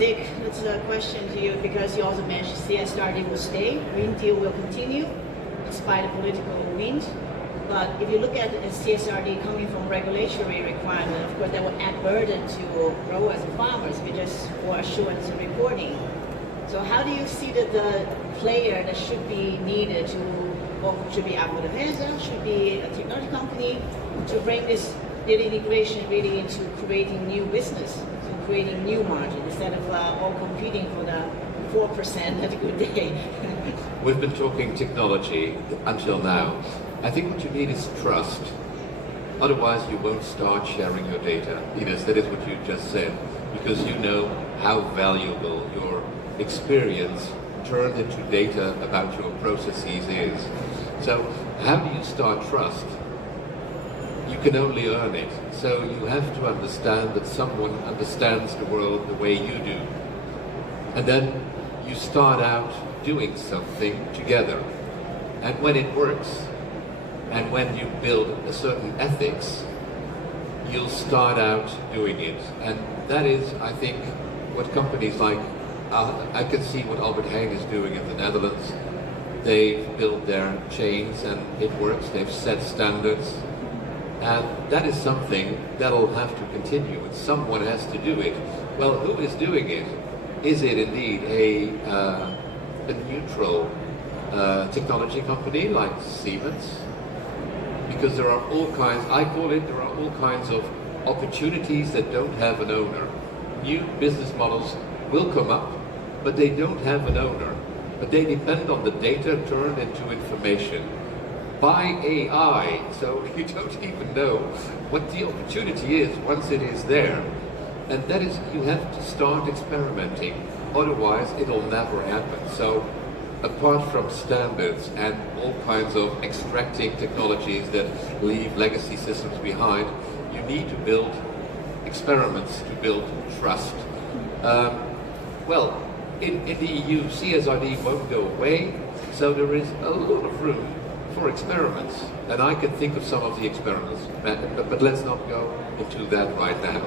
Dick, that's a question to you because you also mentioned CSRD will stay, Green Deal will continue despite the political winds. But if you look at CSRD coming from regulatory requirement, of course that will add burden to growers and farmers because for assurance and reporting. So how do you see that the player that should be needed to, or should be Delhaize, should be a technology company to bring this data integration really into creating new business, so creating new margin instead of all competing for the 4% at a good day. We've been talking technology until now. I think what you need is trust. Otherwise you won't start sharing your data. Ines, that is what you just said, because you know how valuable your experience turned into data about your processes is. So how do you start trust? You can only earn it. So you have to understand that someone understands the world the way you do. And then you start out doing something together. And when it works, and when you build a certain ethics, you'll start out doing it. And that is, I think, what companies like, I can see what Albert Heijn is doing in the Netherlands. They've built their chains and it works, they've set standards. And that is something that'll have to continue, and someone has to do it. Well, who is doing it? Is it indeed a neutral technology company like Siemens? Because there are all kinds, I call it, there are all kinds of opportunities that don't have an owner. New business models will come up, but they don't have an owner. But they depend on the data turned into information by AI, so you don't even know what the opportunity is once it is there. And that is, you have to start experimenting, otherwise it'll never happen. So apart from standards and all kinds of extracting technologies that leave legacy systems behind, you need to build experiments to build trust. Well, in the EU, CSRD won't go away, so there is a lot of room for experiments. And I can think of some of the experiments, but let's not go into that right now.